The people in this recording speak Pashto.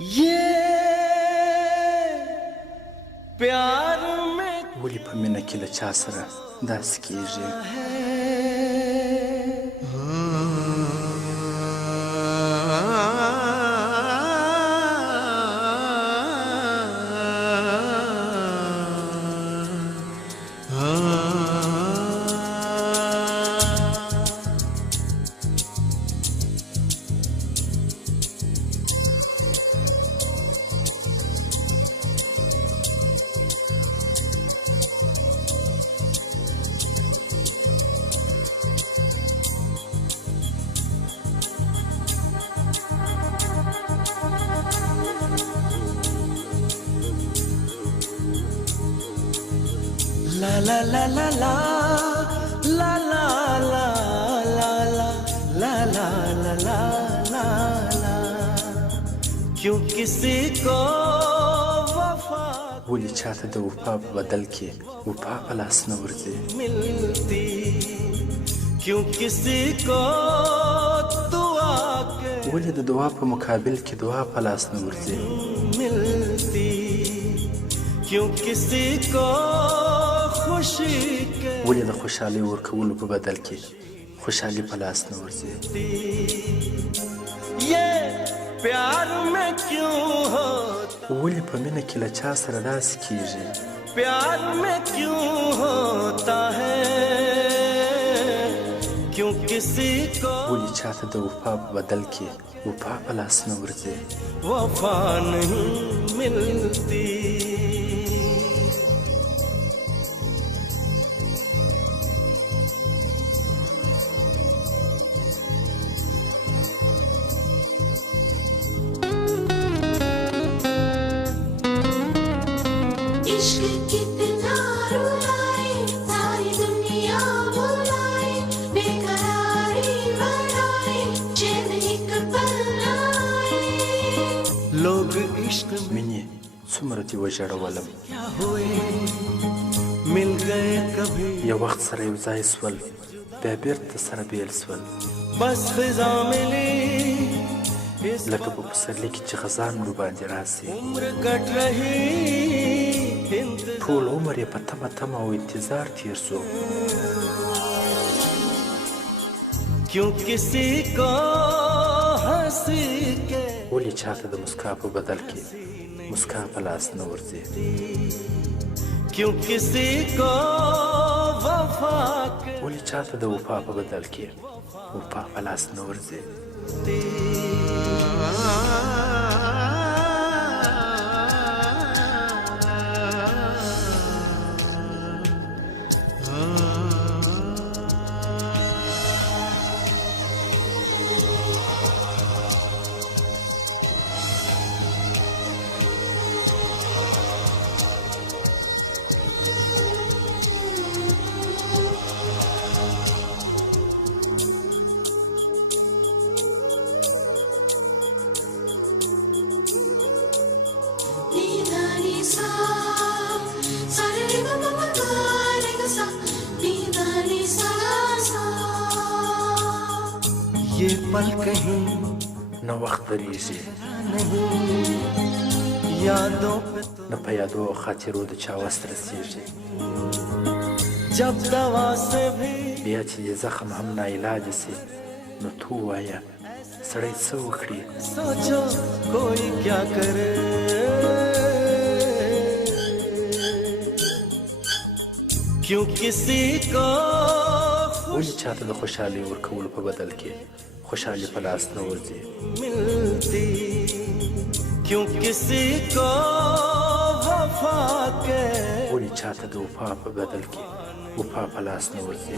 ये प्यार में ولې په مینه کې له چا سره داسې کېږي La la la la la la la la la la la la la la la क्यों किसी को वफा ولې چاته د وفا په بدل کې وفا په لاس نه ورځي मिलती क्यों किसी को दुआ के ولې د دعا په مقابل کې دعا په لاس نه ورځي मिलती क्यों किसी को खुशी के ولې د خوشحالۍ ورکولو په بدل کې خوشحالي په لاس نه ورځي ये प्यार में क्यों होता ولې په مینه کې له چا سره داسې کېږي प्यार में क्यों होता है क्यों किसी को ولې چاته د وفا په بدل کې وفا په لاس نه ورځي वफा नहीं मिलती इश्क कितना रुलाए सारी दुनिया बुलाए बेकरारी बढ़ाए चैन एक पल आए लोग इश्क में مینې څومره دې وژړولم क्या हुए मिल गए कभी یو وخت سره یو ځای سول بیا بېرته سره بېل سول बस फिजा मिली इस لکه په پسرلي کې چې خزان ورباندې راسي उम्र कट रही इंतजार ټول عمر یې په تمه تمه او انتظار تیر سو क्यों किसी को हंसी के ولې چاته د مسکا په بدل کې مسکا په لاس نه ورځي क्यों किसी को वफा के ولې چاته د وفا په بدل کې وفا په لاس نه ورځي नीदानी सा सारे रे ग म ग रे ग सा नीदानी सा सा ये पल कहीं نه وخت درېږي नहीं यादों पे तो نه په یادو او خاطرو د چا وس رسېږي जब दवा से भी بیا چې یې زخم هم ناعلاجه سي نو تو ووایه سړی څه وکړي सोचो कोई क्या करे क्यों किसी को ولې چاته د خوشحالۍ ورکولو په بدل کې خوشحالي په لاس نه ورځي मिलती क्यों किसी को वफा के ولې چاته د وفا په بدل کې وفا په لاس نه ورځي